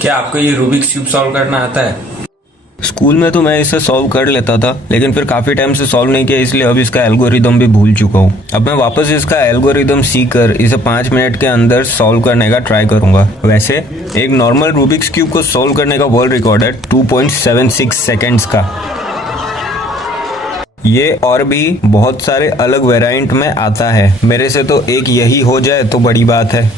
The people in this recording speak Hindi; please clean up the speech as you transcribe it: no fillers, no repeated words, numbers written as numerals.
क्या आपको ये रूबिक्स क्यूब सॉल्व करना आता है? स्कूल में तो मैं इसे सॉल्व कर लेता था, लेकिन फिर काफी टाइम से सॉल्व नहीं किया, इसलिए अब इसका एल्गोरिदम भी भूल चुका हूँ। अब मैं वापस इसका एल्गोरिदम सीख कर इसे 5 मिनट के अंदर सॉल्व करने का ट्राई करूंगा। वैसे एक नॉर्मल रूबिक्स क्यूब को सॉल्व करने का वर्ल्ड रिकॉर्ड है 2.76 सेकेंड्स का। ये और भी बहुत सारे अलग वेरिएंट में आता है, मेरे से तो एक यही हो जाए तो बड़ी बात है।